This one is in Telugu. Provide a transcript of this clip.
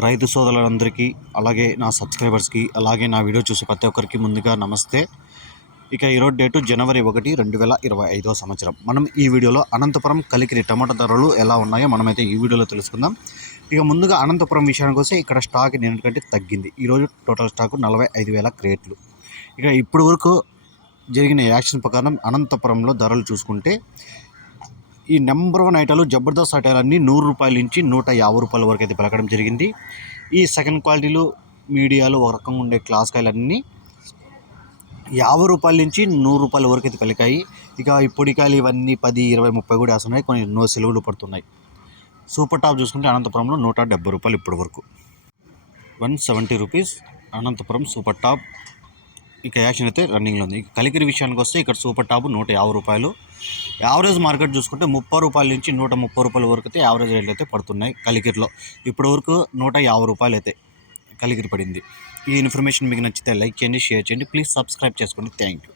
రైతు సోదరులందరికీ అలాగే నా సబ్స్క్రైబర్స్కి అలాగే నా వీడియో చూసే ప్రతి ఒక్కరికి ముందుగా నమస్తే. ఇక ఈరోజు డేటు జనవరి ఒకటి రెండు వేల ఇరవై ఐదో సంవత్సరం. మనం ఈ వీడియోలో అనంతపురం కలికిరి టమాటా ధరలు ఎలా ఉన్నాయో మనమైతే ఈ వీడియోలో తెలుసుకుందాం. ఇక ముందుగా అనంతపురం విషయానికి వస్తే ఇక్కడ స్టాక్ నిన్నటికంటే తగ్గింది. ఈరోజు టోటల్ స్టాక్ నలభై ఐదు వేల క్రేట్లు. ఇక ఇప్పుడు వరకు జరిగిన యాక్షన్ ప్రకారం అనంతపురంలో ధరలు చూసుకుంటే ఈ నెంబర్ వన్ ఐటాలు జబర్దస్త్ ఐటాలన్నీ నూరు రూపాయల నుంచి నూట యాభై రూపాయల వరకు అయితే పలకడం జరిగింది. ఈ సెకండ్ క్వాలిటీలు మీడియాలో ఒక రకంగా ఉండే క్లాస్ అన్నీ యాభై రూపాయల నుంచి నూరు రూపాయల వరకు అయితే పలికాయి. ఇక ఈ పొడికాయలు ఇవన్నీ పది ఇరవై ముప్పై కూడా వేస్తున్నాయి. కొన్ని ఎన్నో సెలవులు పడుతున్నాయి. సూపర్ టాప్ చూసుకుంటే అనంతపురంలో నూట డెబ్బై రూపాయలు ఇప్పటి వరకు. One seventy rupees Anantapuram super top. ఇక యాక్షన్ అయితే రన్నింగ్లో ఉంది. కలికిరి విషయానికి వస్తే ఇక్కడ సూపర్ టాప్ నూట యాభై రూపాయలు. యావరేజ్ మార్కెట్ చూసుకుంటే ముప్పై రూపాయల నుంచి నూట ముప్పై రూపాయల వరకు అయితే యావరేజ్ రేట్లు అయితే పడుతున్నాయి కలికిరిలో ఇప్పటి వరకు నూట యాభై రూపాయలు అయితే కలికిరి పడింది. ఈ ఇన్ఫర్మేషన్ మీకు నచ్చితే లైక్ చేయండి షేర్ చేయండి. ప్లీజ్ సబ్స్క్రైబ్ చేసుకోండి. Thank you.